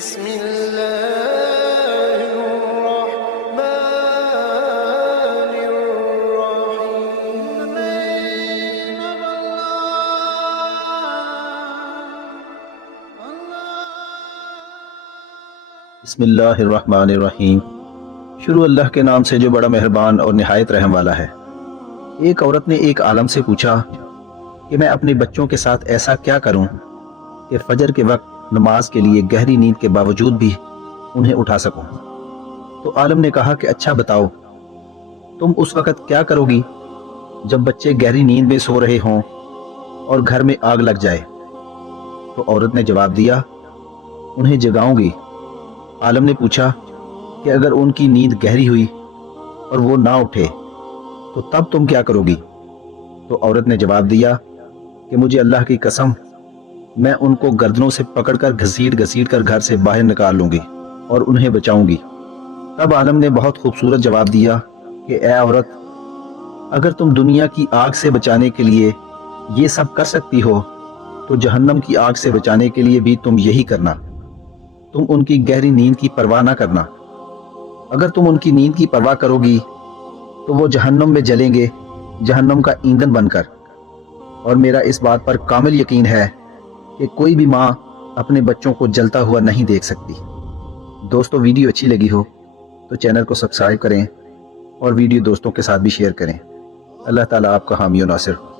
بسم الله الرحمن الرحيم. بسم اللہ الرحمن الرحیم. شروع اللہ کے نام سے جو بڑا مہربان اور نہایت رحم والا ہے. ایک عورت نے ایک عالم سے پوچھا کہ میں اپنے بچوں کے ساتھ ایسا کیا کروں کہ فجر کے وقت نماز کے لیے گہری نیند کے باوجود بھی انہیں اٹھا سکوں. تو عالم نے کہا کہ اچھا بتاؤ، تم اس وقت کیا کرو گی جب بچے گہری نیند میں سو رہے ہوں اور گھر میں آگ لگ جائے؟ تو عورت نے جواب دیا، انہیں جگاؤں گی. عالم نے پوچھا کہ اگر ان کی نیند گہری ہوئی اور وہ نہ اٹھے تو تب تم کیا کرو گی؟ تو عورت نے جواب دیا کہ مجھے اللہ کی قسم، میں ان کو گردنوں سے پکڑ کر گھسیٹ کر گھر سے باہر نکال لوں گی اور انہیں بچاؤں گی. تب عالم نے بہت خوبصورت جواب دیا کہ اے عورت، اگر تم دنیا کی آگ سے بچانے کے لیے یہ سب کر سکتی ہو تو جہنم کی آگ سے بچانے کے لیے بھی تم یہی کرنا. تم ان کی گہری نیند کی پرواہ نہ کرنا. اگر تم ان کی نیند کی پرواہ کرو گی تو وہ جہنم میں جلیں گے، جہنم کا ایندھن بن کر. اور میرا اس بات پر کامل یقین ہے کہ کوئی بھی ماں اپنے بچوں کو جلتا ہوا نہیں دیکھ سکتی. دوستو، ویڈیو اچھی لگی ہو تو چینل کو سبسکرائب کریں اور ویڈیو دوستوں کے ساتھ بھی شیئر کریں. اللہ تعالیٰ آپ کا حامی و ناصر ہو.